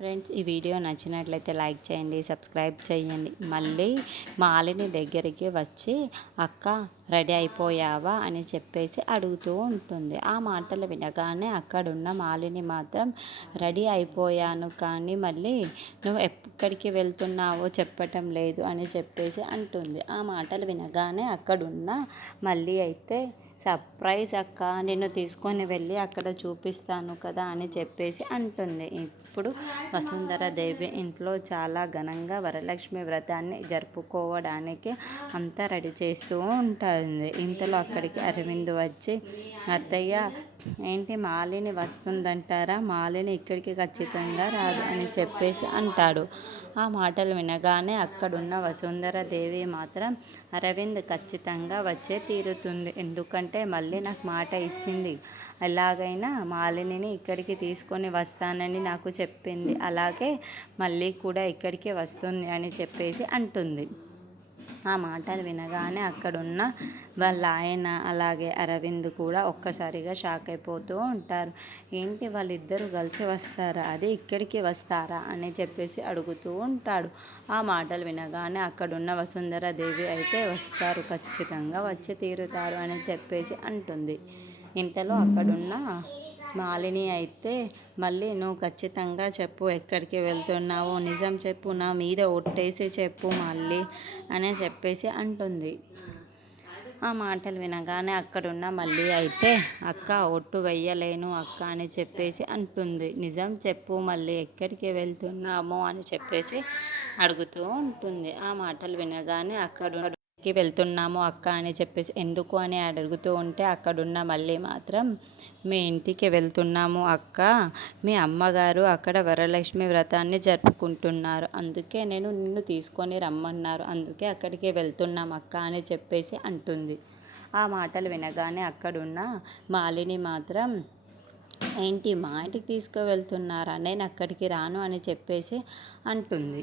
Friends, ఈ video నచ్చినట్లయితే like చేయండి, సబ్స్క్రైబ్ చేయండి. మళ్ళీ మాలిని దగ్గరికి వచ్చి అక్క రెడీ అయిపోయావా అని చెప్పేసి అడుగుతూ ఉంటుంది. ఆ మాటలు వినగానే అక్కడున్న మాలిని మాత్రం రెడీ అయిపోయాను, కానీ మళ్ళీ నువ్వు ఎక్కడికి వెళ్తున్నావో చెప్పటం లేదు అని చెప్పేసి అంటుంది. ఆ మాటలు వినగానే అక్కడున్న మళ్ళీ అయితే సర్ప్రైజ్ అక్క, నిన్ను తీసుకొని వెళ్ళి అక్కడ చూపిస్తాను కదా అని చెప్పేసి అంటుంది. ఇప్పుడు వసుంధరాదేవి ఇంట్లో చాలా ఘనంగా వరలక్ష్మి వ్రతాన్ని జరుపుకోవడానికి అంతా రెడీ చేస్తూ ఉంటుంది. ఇంతలో అక్కడికి అరవింద్ వచ్చి, అత్తయ్య ఏంటి మాలిని వస్తుందంటారా? మాలిని ఇక్కడికి ఖచ్చితంగా రాదు అని చెప్పేసి అంటాడు. ఆ మాటలు వినగానే అక్కడున్న వసుంధరాదేవి మాత్రం అరవింద్ ఖచ్చితంగా వచ్చే తీరుతుంది, ఎందుకంటే మళ్ళీ నాకు మాట ఇచ్చింది, ఎలాగైనా మాలినిని ఇక్కడికి తీసుకొని వస్తానని నాకు చెప్పింది, అలాగే మళ్ళీ కూడా ఇక్కడికి వస్తుంది అని చెప్పేసి అంటుంది. ఆ మాటలు వినగానే అక్కడున్న వాళ్ళ ఆయన అలాగే అరవింద్ కూడా ఒక్కసారిగా షాక్ అయిపోతూ ఉంటారు. ఏంటి వాళ్ళిద్దరూ కలిసి వస్తారా, అది ఇక్కడికి వస్తారా అని చెప్పేసి అడుగుతూ ఉంటాడు. ఆ మాటలు వినగానే అక్కడున్న వసుంధరాదేవి అయితే వస్తారు, ఖచ్చితంగా వచ్చి తీరుతారు అని చెప్పేసి అంటుంది. ఇంతలో అక్కడున్న మాలిని అయితే, మళ్ళీ నువ్వు ఖచ్చితంగా చెప్పు ఎక్కడికి వెళ్తున్నావో, నిజం చెప్పు, నా మీద ఒట్టేసి చెప్పు మళ్ళీ అని చెప్పేసి అంటుంది. ఆ మాటలు వినగానే అక్కడున్న మళ్ళీ అయితే, అక్క ఒట్టు వెయ్యలేను అక్క అని చెప్పేసి అంటుంది. నిజం చెప్పు మళ్ళీ ఎక్కడికి వెళ్తున్నామో అని చెప్పేసి అడుగుతూ ఉంటుంది. ఆ మాటలు వినగానే అక్కడికి వెళ్తున్నాము అక్క అని చెప్పేసి ఎందుకు అని అడుగుతూ ఉంటే అక్కడున్న మళ్ళీ మాత్రం, మీ ఇంటికి వెళ్తున్నాము అక్క, మీ అమ్మగారు అక్కడ వరలక్ష్మి వ్రతాన్ని జరుపుకుంటున్నారు, అందుకే నేను నిన్ను తీసుకొని రమ్మన్నారు, అందుకే అక్కడికి వెళ్తున్నాం అక్క అని చెప్పేసి అంటుంది. ఆ మాటలు వినగానే అక్కడున్న మాలిని మాత్రం, ఏంటి మా ఇంటికి తీసుకువెళ్తున్నారా, నేను అక్కడికి రాను అని చెప్పేసి అంటుంది.